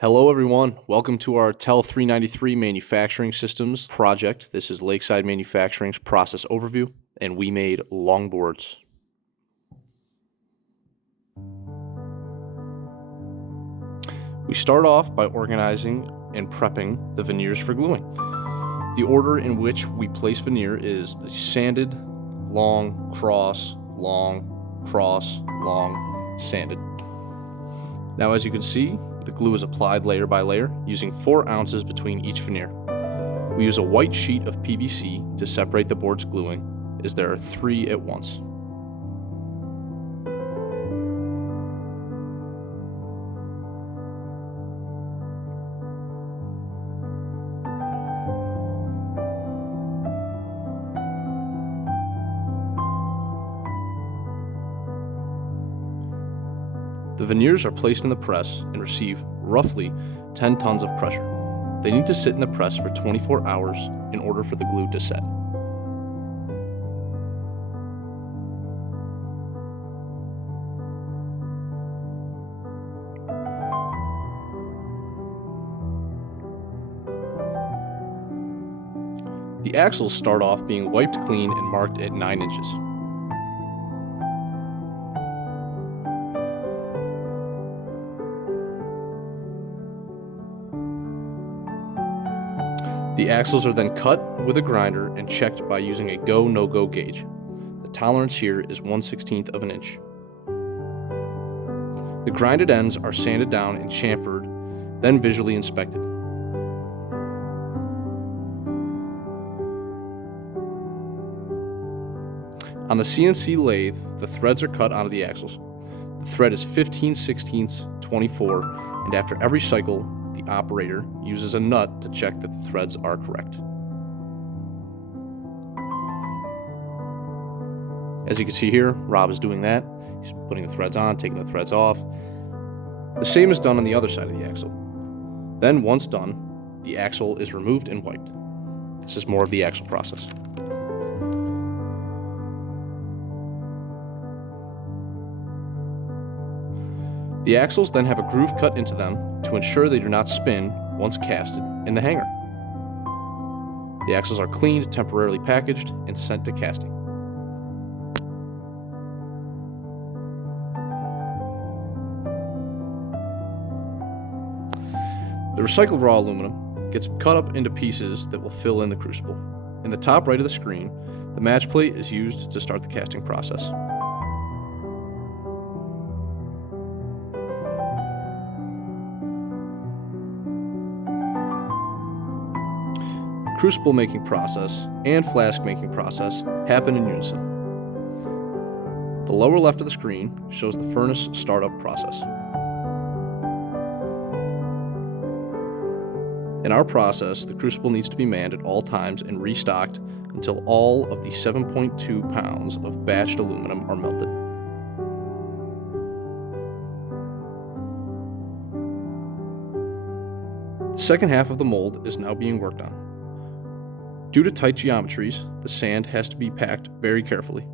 Hello everyone, welcome to our TEL 393 Manufacturing Systems project. This is Lakeside Manufacturing's process overview, and we made longboards. We start off by organizing and prepping the veneers for gluing. The order in which we place veneer is the sanded, long, cross, sanded. Now as you can see, the glue is applied layer by layer using 4 ounces between each veneer. We use a white sheet of PVC to separate the board's gluing, as there are 3 at once. The veneers are placed in the press and receive roughly 10 tons of pressure. They need to sit in the press for 24 hours in order for the glue to set. The axles start off being wiped clean and marked at 9 inches. The axles are then cut with a grinder and checked by using a go-no-go gauge. The tolerance here is 1/16 of an inch. The grinded ends are sanded down and chamfered, then visually inspected. On the CNC lathe, the threads are cut onto the axles. The thread is 15/16 24, and after every cycle, the operator uses a nut to check that the threads are correct. As you can see here, Rob is doing that. He's putting the threads on, taking the threads off. The same is done on the other side of the axle. Then, once done, the axle is removed and wiped. This is more of the axle process. The axles then have a groove cut into them to ensure they do not spin once casted in the hanger. The axles are cleaned, temporarily packaged, and sent to casting. The recycled raw aluminum gets cut up into pieces that will fill in the crucible. In the top right of the screen, the match plate is used to start the casting process. Crucible making process and flask making process happen in unison. The lower left of the screen shows the furnace startup process. In our process, the crucible needs to be manned at all times and restocked until all of the 7.2 pounds of batched aluminum are melted. The second half of the mold is now being worked on. Due to tight geometries, the sand has to be packed very carefully.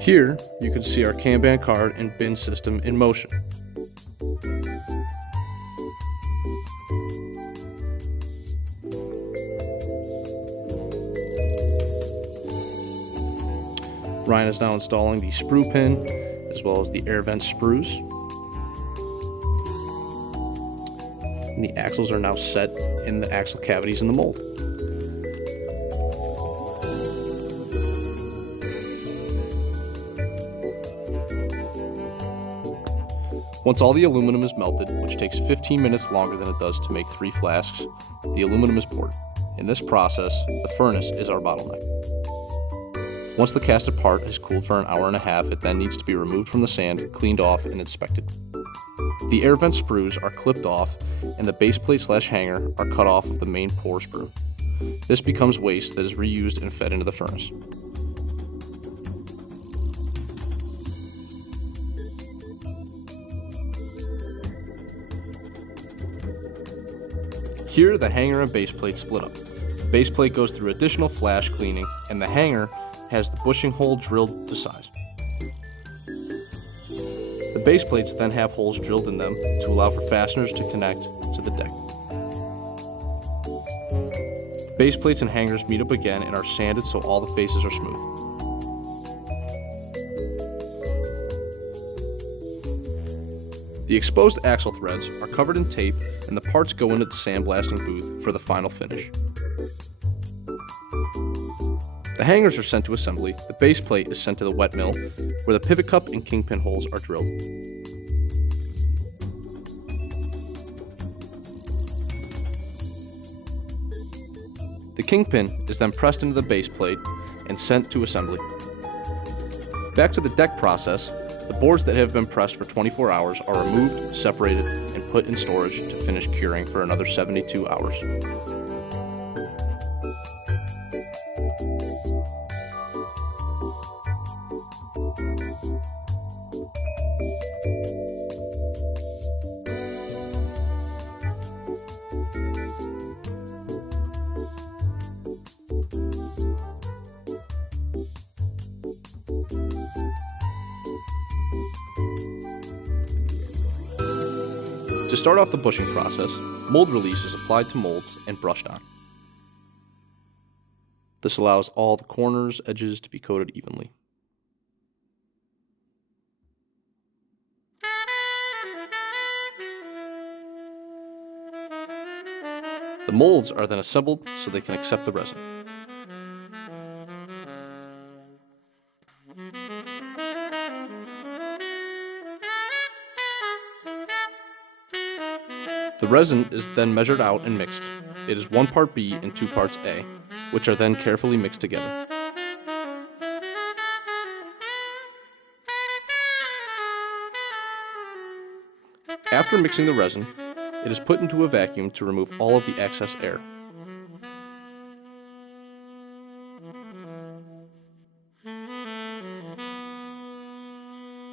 Here, you can see our Kanban card and bin system in motion. Ryan is now installing the sprue pin as well as the air vent sprues. And the axles are now set in the axle cavities in the mold. Once all the aluminum is melted, which takes 15 minutes longer than it does to make 3 flasks, the aluminum is poured. In this process, the furnace is our bottleneck. Once the casted part has cooled for an hour and a half, it then needs to be removed from the sand, cleaned off, and inspected. The air vent sprues are clipped off and the base plate/hanger are cut off of the main pour sprue. This becomes waste that is reused and fed into the furnace. Here, the hanger and base plate split up. The base plate goes through additional flash cleaning, and the hanger has the bushing hole drilled to size. The base plates then have holes drilled in them to allow for fasteners to connect to the deck. The base plates and hangers meet up again and are sanded so all the faces are smooth. The exposed axle threads are covered in tape and the parts go into the sandblasting booth for the final finish. The hangers are sent to assembly, the base plate is sent to the wet mill, where the pivot cup and kingpin holes are drilled. The kingpin is then pressed into the base plate and sent to assembly. Back to the deck process, the boards that have been pressed for 24 hours are removed, separated, and put in storage to finish curing for another 72 hours. To start off the bushing process, mold release is applied to molds and brushed on. This allows all the corners, edges to be coated evenly. The molds are then assembled so they can accept the resin. The resin is then measured out and mixed. It is 1 part B and 2 parts A, which are then carefully mixed together. After mixing the resin, it is put into a vacuum to remove all of the excess air.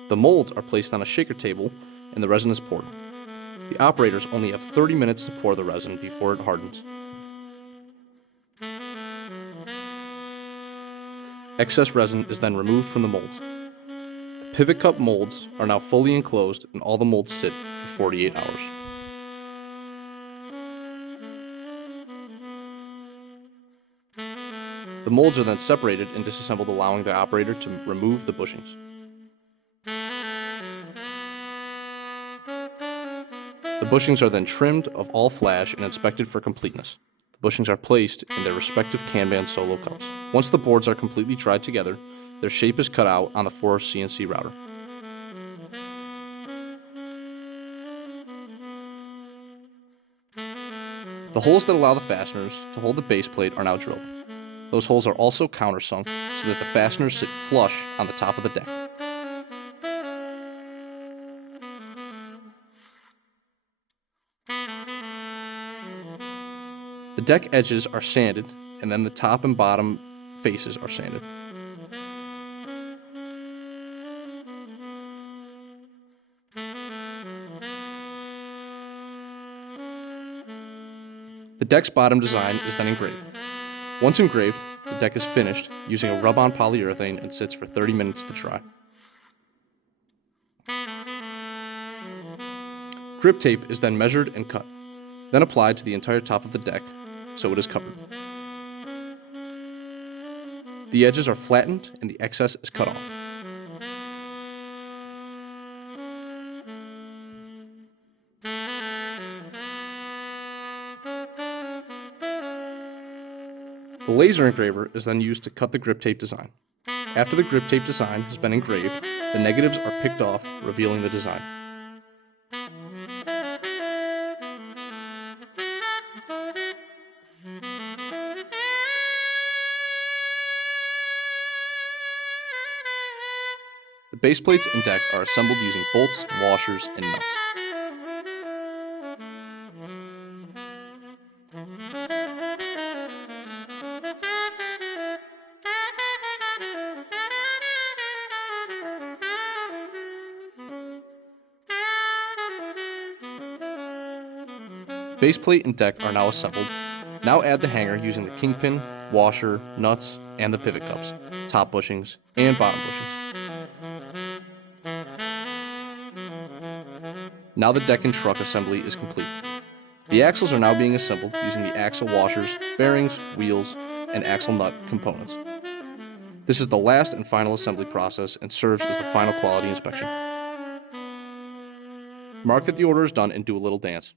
The molds are placed on a shaker table and the resin is poured. The operators only have 30 minutes to pour the resin before it hardens. Excess resin is then removed from the molds. The pivot cup molds are now fully enclosed and all the molds sit for 48 hours. The molds are then separated and disassembled, allowing the operator to remove the bushings. The bushings are then trimmed of all flash and inspected for completeness. The bushings are placed in their respective Kanban solo cups. Once the boards are completely dried together, their shape is cut out on the 4 CNC router. The holes that allow the fasteners to hold the base plate are now drilled. Those holes are also countersunk so that the fasteners sit flush on the top of the deck. The deck edges are sanded, and then the top and bottom faces are sanded. The deck's bottom design is then engraved. Once engraved, the deck is finished using a rub-on polyurethane and sits for 30 minutes to dry. Grip tape is then measured and cut, then applied to the entire top of the deck so it is covered. The edges are flattened and the excess is cut off. The laser engraver is then used to cut the grip tape design. After the grip tape design has been engraved, the negatives are picked off, revealing the design. The base plates and deck are assembled using bolts, washers, and nuts. Base plate and deck are now assembled. Now add the hanger using the kingpin, washer, nuts, and the pivot cups, top bushings, and bottom bushings. Now the deck and truck assembly is complete. The axles are now being assembled using the axle washers, bearings, wheels, and axle nut components. This is the last and final assembly process and serves as the final quality inspection. Mark that the order is done and do a little dance.